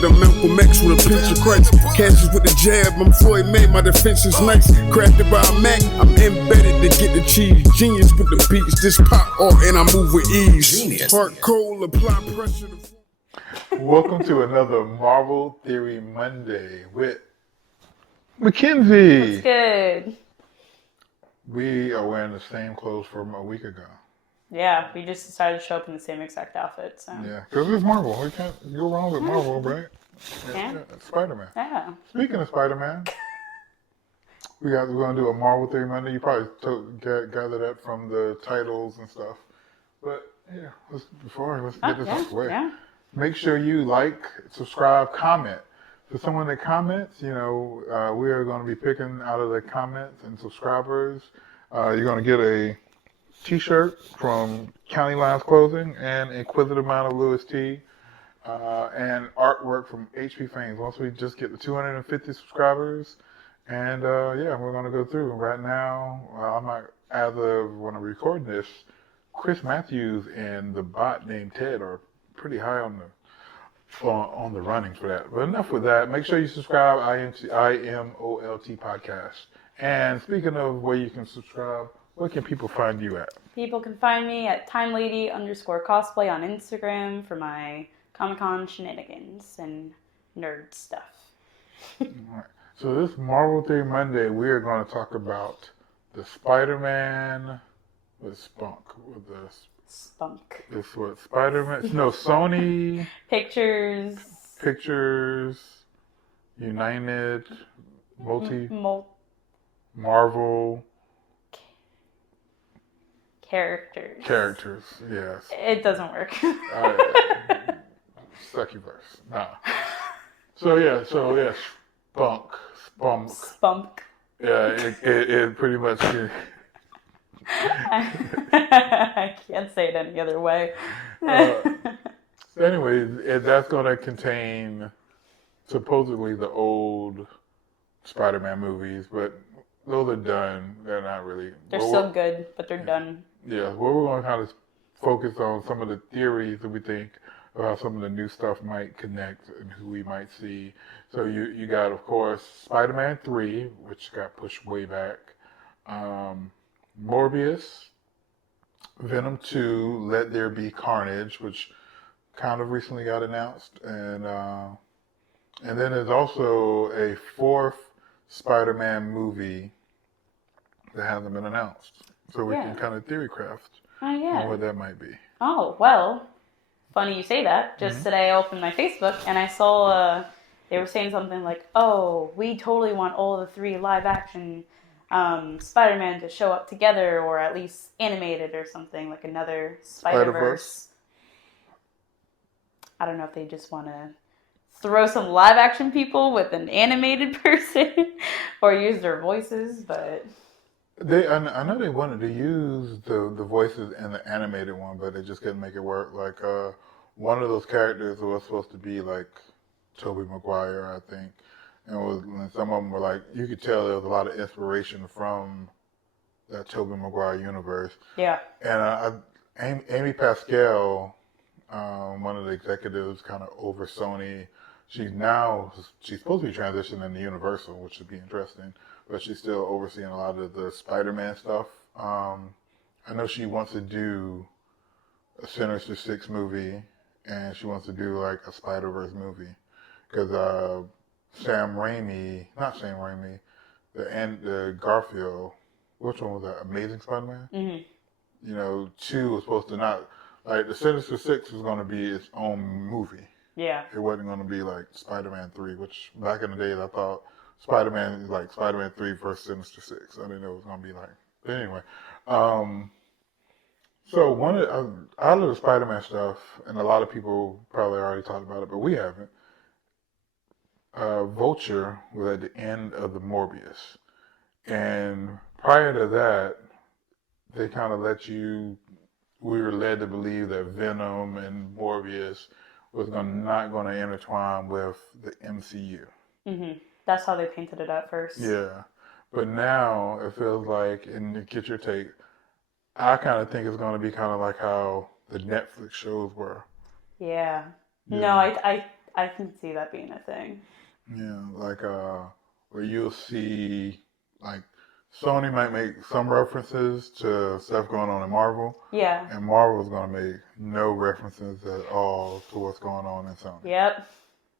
Young the Malcolm X with a pinch of Christ. Cashes with the jab, I'm Floyd May, my defense is nice. Crafted by a Mac, I'm embedded to get the cheese. Genius with the beats, this pop art and I move with ease. Genius. Heart cold, apply pressure to... Welcome to another Marvel Theory Monday with Mackenzie. What's good? We are wearing the same clothes from a week ago. Yeah, we just decided to show up in the same exact outfit. So. Yeah, because it's Marvel. We can't go wrong with Marvel, right? Yeah. Spider-Man. Yeah. Speaking of Spider-Man, we're going to do a Marvel Theory Monday. You probably gathered that from the titles and stuff. But yeah, let's get this out of the way. Yeah. Make sure you like, subscribe, comment. For someone that comments, we are going to be picking out of the comments and subscribers. You're going to get a T-shirt from County Lines Clothing and Inquisitive Mind of Louis T. And artwork from HP Fames. Once we just get the 250 subscribers, and we're going to go through. Right now, as of when I'm recording this, Chris Matthews and the bot named Ted are pretty high on the running for that. But enough with that. Make sure you subscribe. IMOLT podcast. And speaking of where you can subscribe, where can people find you at? People can find me at timelady_cosplay on Instagram for my Comic-Con shenanigans and nerd stuff. All right. So this Marvel Theory Monday, we're going to talk about the Spider-Man with Spumc. Spumc. This what Spider-Man? No, Sony. Pictures. United. Marvel. Characters. Yes. It doesn't work. Suckyverse. Nah. So Spumc. Yeah, it pretty much. I can't say it any other way. So anyway, that's going to contain supposedly the old Spider-Man movies, but those are done. They're not really. They're still good, but they're done. Yeah, well, we're going to kind of focus on some of the theories that we think of how some of the new stuff might connect and who we might see. So you got, of course, Spider-Man 3, which got pushed way back. Morbius, Venom 2, Let There Be Carnage, which kind of recently got announced, and then there's also a fourth Spider-Man movie that hasn't been announced, so we can kind of theory craft on what that might be. Oh, well, funny you say that. Just today I opened my Facebook and I saw they were saying something like, "Oh, we totally want all the three live-action Spider-Man to show up together, or at least animated or something, like another Spiderverse." I don't know if they just want to throw some live-action people with an animated person or use their voices, but... I know they wanted to use the voices in the animated one, but they just couldn't make it work. Like, one of those characters was supposed to be like Tobey Maguire, I think. And some of them were like, you could tell there was a lot of inspiration from that Tobey Maguire universe. Yeah. And Amy Pascal, one of the executives kind of over Sony, she's supposed to be transitioning to Universal, which would be interesting, but she's still overseeing a lot of the Spider-Man stuff. I know she wants to do a Sinister Six movie, and she wants to do like a Spider-Verse movie, because the Garfield, which one was that? Amazing Spider-Man? Mm-hmm. 2 was supposed to not, like, the Sinister Six was going to be its own movie. Yeah. It wasn't going to be like Spider-Man 3, which back in the days I thought Spider-Man is like Spider-Man 3 versus Sinister Six. I didn't know it was going to be like. But anyway, so out of the Spider-Man stuff, and a lot of people probably already talked about it, but we haven't. Vulture was at the end of the Morbius, and prior to that, they kind of we were led to believe that Venom and Morbius was not going to intertwine with the MCU. Mm-hmm. That's how they painted it at first. Yeah, but now it feels like, and to get your take, I kind of think it's going to be kind of like how the Netflix shows were. Yeah. No, I I can see that being a thing. Yeah, like where you'll see like Sony might make some references to stuff going on in Marvel, Yeah. and Marvel's gonna make no references at all to what's going on in Sony. Yep.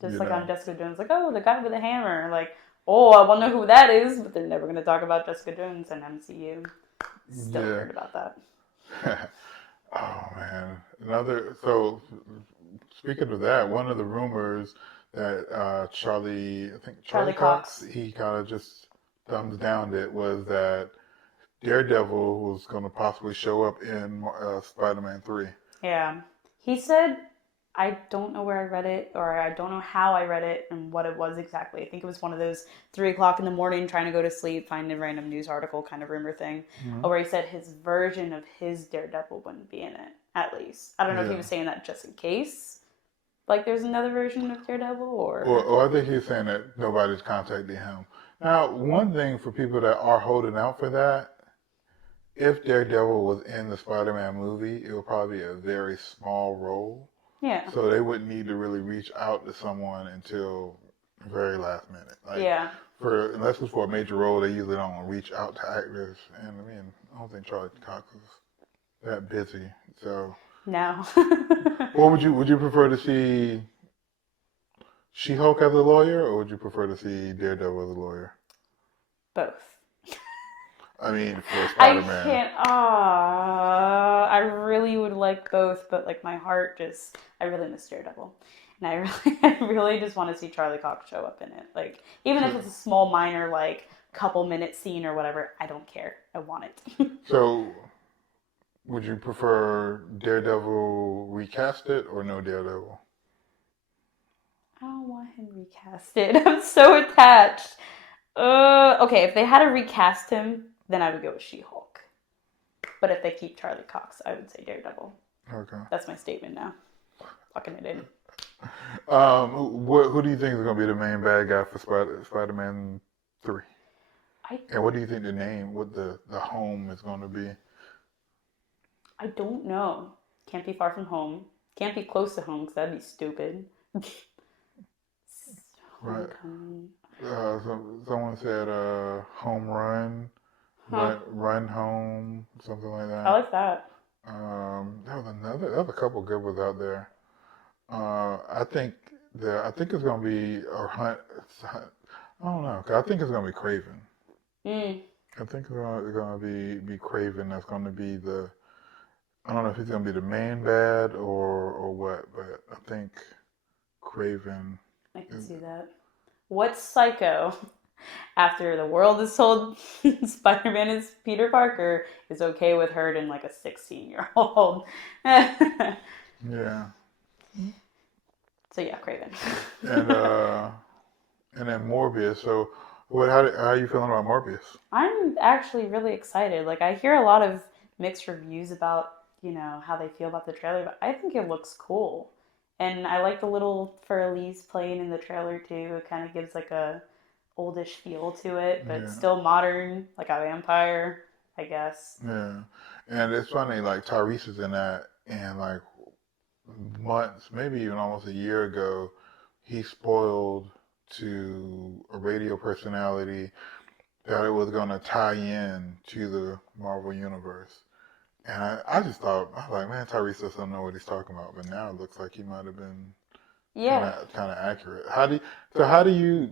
Just You like know. on Jessica Jones, like, oh, the guy with the hammer. Like, oh, I wonder who that is, but they're never going to talk about Jessica Jones and MCU. Still weird about that. Oh man, speaking of that, one of the rumors that Charlie Cox, he kind of just thumbs downed it was that Daredevil was going to possibly show up in Spider-Man 3. Yeah. He said, I don't know where I read it, or I don't know how I read it and what it was exactly. I think it was one of those 3 o'clock in the morning trying to go to sleep, find a random news article kind of rumor thing, where he said his version of his Daredevil wouldn't be in it, at least. I don't know if he was saying that just in case. Like there's another version of Daredevil, or... Well, I think he's saying that nobody's contacting him. Now, one thing for people that are holding out for that, if Daredevil was in the Spider-Man movie, it would probably be a very small role. Yeah. So they wouldn't need to really reach out to someone until very last minute. Like, unless it's for a major role, they usually don't reach out to actors. And I mean, I don't think Charlie Cox is that busy. So no. What would you prefer to see? She-Hulk as a lawyer, or would you prefer to see Daredevil as a lawyer? Both. I mean, for Spider-Man. I can't. I really would like both, but like my heart just, I really miss Daredevil, and I really just want to see Charlie Cox show up in it. Like even if it's a small, minor, like couple minute scene or whatever, I don't care. I want it. So, would you prefer Daredevil recasted or no Daredevil? I don't want him recasted. I'm so attached. Okay, if they had to recast him, then I would go with She-Hulk. But if they keep Charlie Cox, I would say Daredevil. Okay. That's my statement now. Locking it in. Who do you think is going to be the main bad guy for Spider-Man 3? And what do you think what the home is going to be? I don't know. Can't be far from home. Can't be close to home because that'd be stupid. Right. Someone said home run, run home, something like that. I like that. There was a couple good ones out there. I think it's gonna be a hunt. I don't know. I think it's gonna be Craven. I think it's gonna be Craven. That's gonna be the. I don't know if he's gonna be the main bad or what, but I think Craven. I can see that. What's Psycho? After the world is told Spider-Man is Peter Parker, is okay with hurting like a 16-year-old. Yeah. So yeah, Craven. And then Morbius. So how are you feeling about Morbius? I'm actually really excited. Like I hear a lot of mixed reviews about, how they feel about the trailer, but I think it looks cool. And I like the little fur-elise playing in the trailer too. It kind of gives like a oldish feel to it, but still modern, like a vampire, I guess. Yeah. And it's funny, like Tyrese is in that, and like months, maybe even almost a year ago, he spoiled to a radio personality that it was going to tie in to the Marvel Universe. And I just thought, I was like, man, Tyrese doesn't know what he's talking about. But now it looks like he might have been kind of accurate. How do you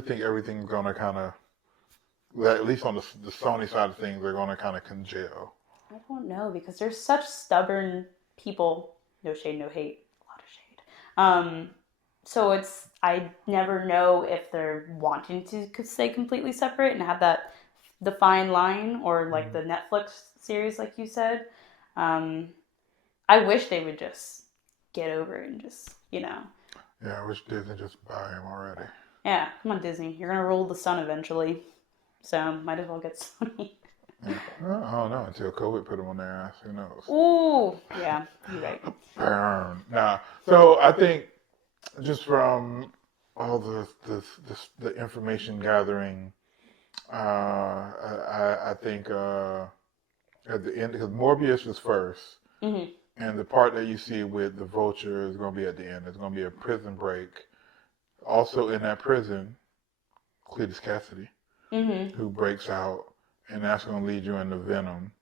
think everything's going to kind of, at least on the Sony side of things, they're going to kind of congeal? I don't know, because they're such stubborn people. No shade, no hate. A lot of shade. So I never know if they're wanting to stay completely separate and have that defined line, or like the Netflix series, like you said. I wish they would just get over it and just, Yeah, I wish Disney just buy him already. Yeah, come on, Disney. You're going to rule the sun eventually. So, might as well get Sony. Yeah. I don't know, until COVID put him on their ass. Who knows? Ooh, yeah, you're right. Burn. Nah. So, I think just from all the information gathering, I think at the end, because Morbius was first, And the part that you see with the Vulture is going to be at the end. There's going to be a prison break. Also in that prison, Cletus Cassidy, who breaks out, and that's going to lead you into Venom,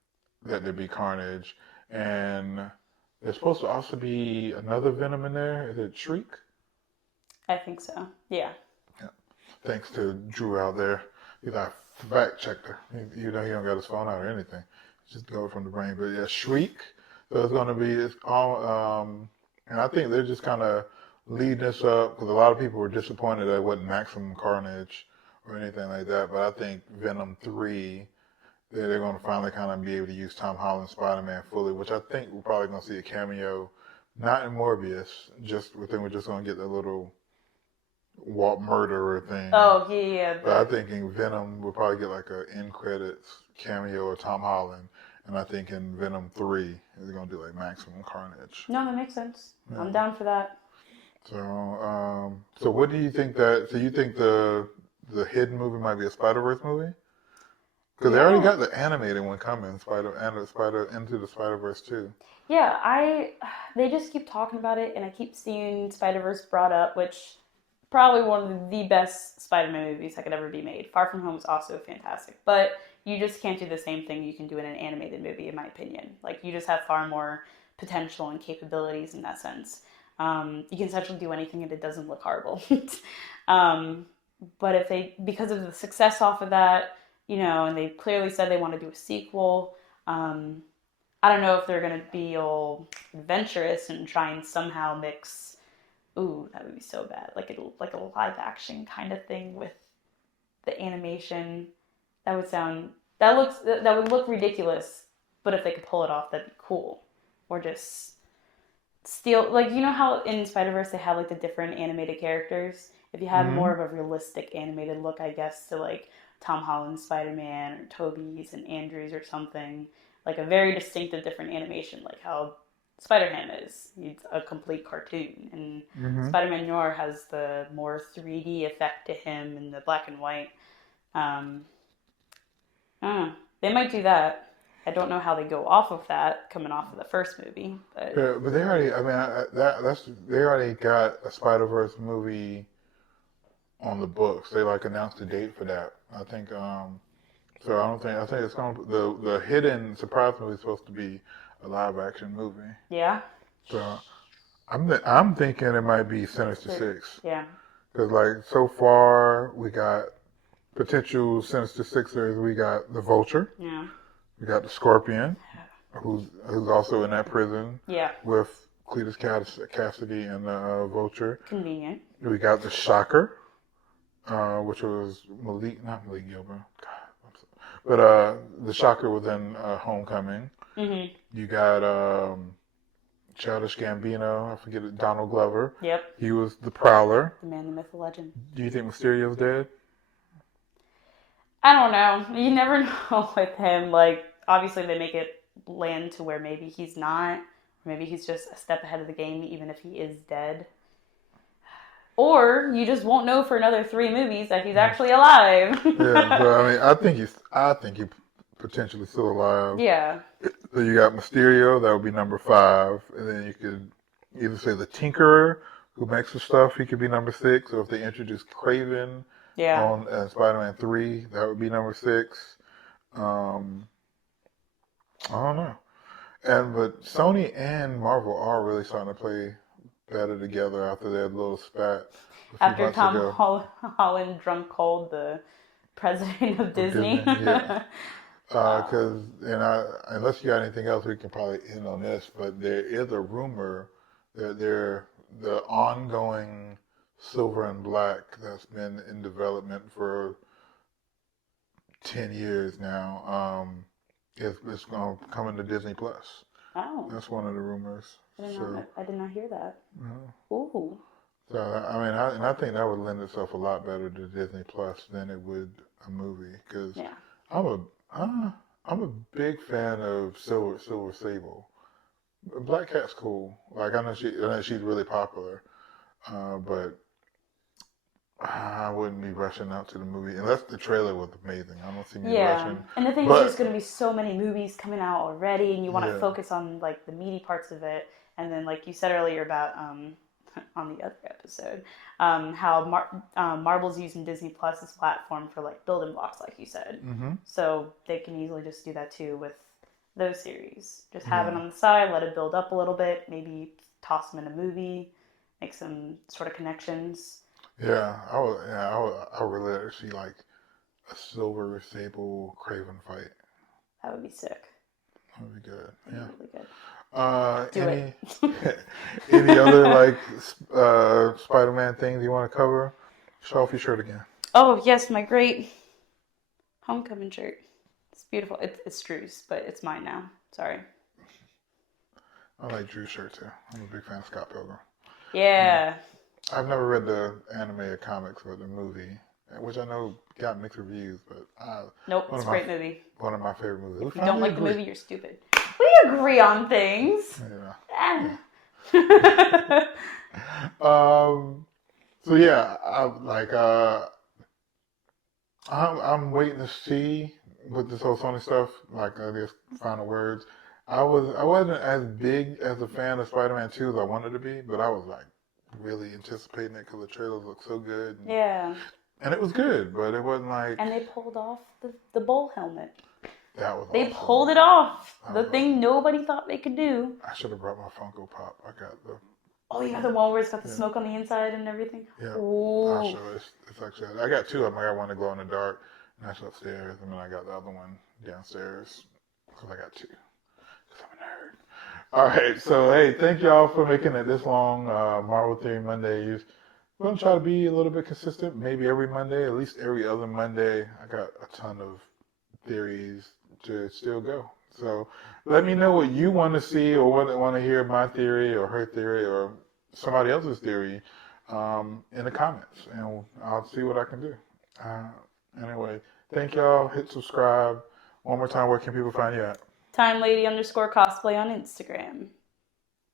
that there be Carnage. And there's supposed to also be another Venom in there. Is it Shriek? I think so. Yeah. Thanks to Drew out there. He's like, fact checked her. You know, he don't got his phone out or anything. Just go from the brain. But yeah, Shriek. So it's going to be, it's all, and I think they're just kind of leading us up because a lot of people were disappointed that it wasn't Maximum Carnage or anything like that. But I think Venom 3, they're going to finally kind of be able to use Tom Holland's Spider-Man fully, which I think we're probably going to see a cameo, not in Morbius, we think we're just going to get the little Walt murderer thing. Oh, yeah. But I think in Venom, we'll probably get like an end credits cameo of Tom Holland. And I think in Venom 3, they're going to do like Maximum Carnage. No, that makes sense. Yeah. I'm down for that. So what do you think so you think the hidden movie might be a Spider-Verse movie? Because they already got the animated one coming, Into the Spider-Verse too. Yeah, they just keep talking about it, and I keep seeing Spider-Verse brought up, which probably one of the best Spider-Man movies that could ever be made. Far From Home is also fantastic, but you just can't do the same thing you can do in an animated movie, in my opinion. Like, you just have far more potential and capabilities in that sense. You can essentially do anything and it doesn't look horrible. But because of the success off of that, and they clearly said they want to do a sequel, I don't know if they're going to be all adventurous and try and somehow mix, ooh, that would be so bad, like a live action kind of thing with the animation. That would look ridiculous, but if they could pull it off, that'd be cool. Or just steal, like, how in Spider-Verse they have like the different animated characters? If you had more of a realistic animated look, I guess, to like Tom Holland's Spider-Man or Tobey's and Andrew's or something, like a very distinctive different animation, like how Spider-Man is. It's a complete cartoon. And Spider-Man Noir has the more 3D effect to him in the black and white. They might do that. I don't know how they go off of that coming off of the first movie, but yeah, but they already. I mean, they already got a Spider-Verse movie on the books. They like announced a date for that. I think. So I think it's going. The hidden surprise movie is supposed to be a live action movie. Yeah. So I'm thinking it might be Sinister Six. Yeah. Because like so far we got potential Sinister Sixers. We got the Vulture. Yeah. We got the Scorpion, who's also in that prison. Yeah. With Cletus Cassidy and the Vulture. Convenient. We got the Shocker, which was not Malik Gilbert. God, I'm sorry. But the Shocker was in Homecoming. Mm-hmm. You got Childish Gambino. I forget it. Donald Glover. Yep. He was the Prowler. The man, the myth, the legend. Do you think Mysterio's dead? I don't know. You never know with him. Like, obviously they make it land to where maybe he's not. Maybe he's just a step ahead of the game, even if he is dead. Or you just won't know for another 3 movies that he's actually alive. Yeah, but I mean, I think he's potentially still alive. Yeah. So you got Mysterio, that would be number 5, and then you could either say the Tinkerer, who makes the stuff, he could be number 6, or if they introduce Kraven on Spider-Man 3, that would be number 6. I don't know. But Sony and Marvel are really starting to play better together after their little spat. After Tom Holland drunk called the president of Disney. Yeah. Because, unless you got anything else, we can probably end on this, but there is a rumor that the ongoing Silver and Black that's been in development for 10 years now is going to come into Disney Plus. Oh. That's one of the rumors. I did not hear that. Uh-huh. Ooh. So, I think that would lend itself a lot better to Disney Plus than it would a movie. Because I'm a big fan of Silver Sable. Black Cat's cool. Like I know she's really popular, but I wouldn't be rushing out to the movie unless the trailer was amazing. I don't see me Yeah, rushing. and the thing is, there's going to be so many movies coming out already, and you want to focus on like the meaty parts of it, and then like you said earlier about on the other episode, how Marvel's using Disney Plus as a platform for like building blocks, like you said. Mm-hmm. So they can easily just do that too with those series. Just have it on the side, let it build up a little bit, maybe toss them in a movie, make some sort of connections. Yeah, I would really like to see like a Silver Sable Craven fight. That would be sick. That would be good. That'd Yeah. be really good. Do Any any other like Spider-Man things you want to cover? Show off your shirt again. Oh yes, my great homecoming shirt. It's beautiful. It's Drew's, but it's mine now. Sorry. I like Drew's shirt too. I'm a big fan of Scott Pilgrim. Yeah. I've never read the animated comics or the movie, which I know got mixed reviews, but Nope, it's a great movie. One of my favorite movies. If you don't like the movie, you're stupid. We agree on things. Yeah. Ah. So yeah, I'm waiting to see with this whole Sony stuff. Like I guess final words. I wasn't as big as a fan of Spider-Man 2 as I wanted to be, but I was like really anticipating it because the trailers looked so good. Yeah. And it was good, but it wasn't like. And they pulled off the bull helmet. That was. They awesome. pulled it off. The thing nobody thought they could do. I should have brought my Funko Pop. I got the. Oh, you got the one where it's got the smoke on the inside and everything? Yeah. Ooh. I'll show it. It's actually. I got two of them. I got one to glow in the dark, and that's upstairs, and then I got the other one downstairs because I got two. Because I'm a nerd. All right, so hey, thank y'all for making it this long. Marvel Theory Mondays. We're gonna try to be a little bit consistent. Maybe every Monday, at least every other Monday. I got a ton of theories to still go. So let me know what you want to see or want to hear my theory or her theory or somebody else's theory in the comments, and I'll see what I can do. Anyway, thank y'all. Hit subscribe. One more time, where can people find you at? TimeLady_cosplay on Instagram.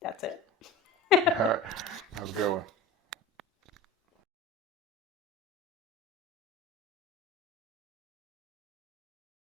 That's it. All right. Have a good one.